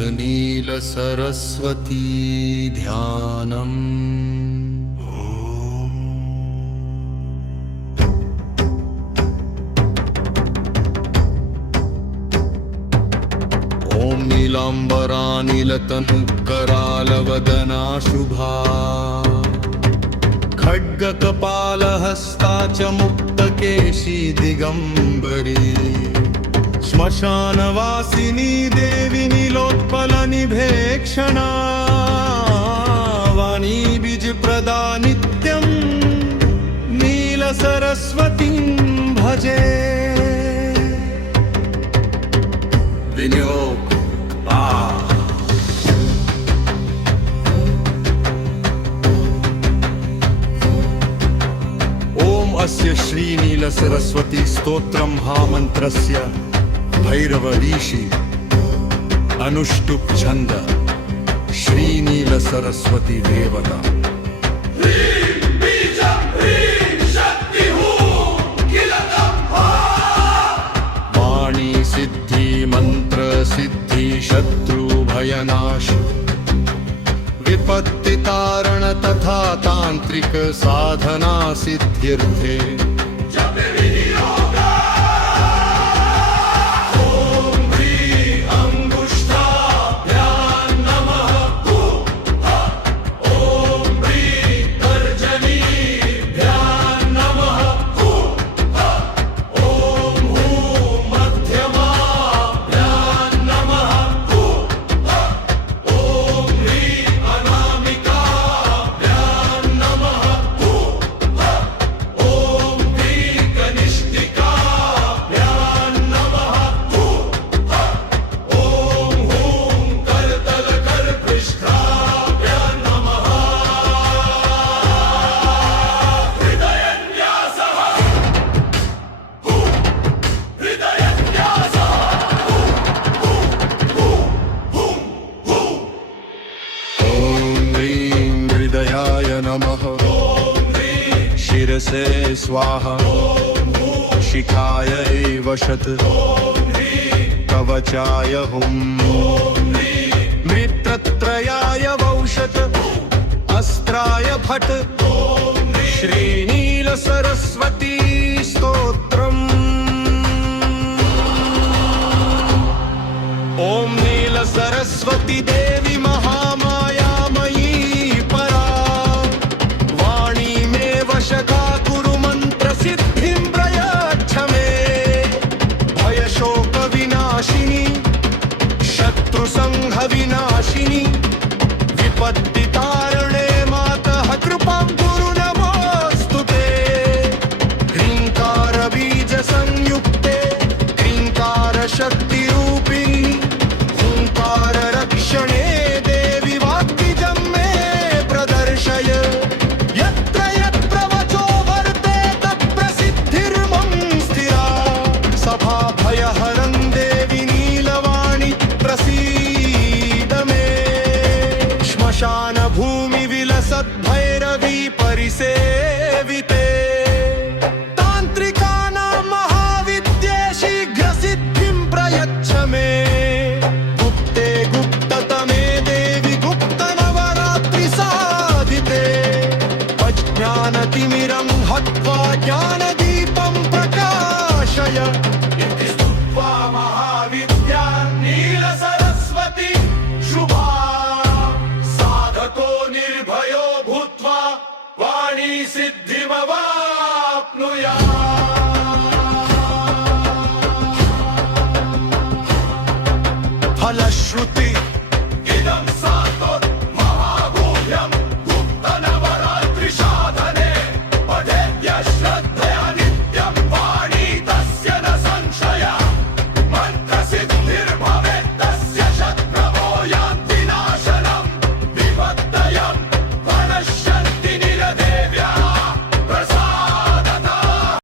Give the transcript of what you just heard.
नील सरस्वती ध्यानम्। ॐ नीलाम्बरा नीलतनुकरालवदना शुभा खड्गकपालहस्ता च मुक्तकेशी दिगम्बरी श्मशानवासिनी देवी नीलोत्पलनिभेक्षणा वाणी बीजप्रदा नित्यं नीलसरस्वतीं भजे। विनियोग ॐ अस्य श्रीनीलसरस्वती स्तोत्रं महामन्त्रस्य भैरवरीषि अनुष्टुप् छन्द श्रीनीलसरस्वती देवता। वाणी सिद्धि मंत्र सिद्धि शत्रु भयनाश विपत्ति तारण तथा तांत्रिक साधना सिद्ध्यर्थे नमः। शिरसे स्वाहा शिखाय वशत कवचाय हुं मित्रत्रयाय वौषत अस्त्राय फट श्रीनील सरस्वती स्तोत्रम्। ॐ नील सरस्वती देवी महामायामयी परा वाणी मे वशगा कुरु मंत्र सिद्धिं प्रयच्छ मे भयशोक विनाशिनी शत्रु संघ विनाशिनी विपत्ति तारणे मातः कृपां कुरु नमोस्तुते। ह्रींकार बीज संयुक्ते ह्रींकार शक्ति रूपिणी हुंकार रक्षणे देवी वाक्बीजं मे प्रदर्शय। यत्र यत्र वचो वर्तेत प्रसिद्धिर्मम स्थिरा सभा भयहरं देवी नीलवाणी प्रसीद मे। श्मशान भूमि विलसत् भैरवी परिसे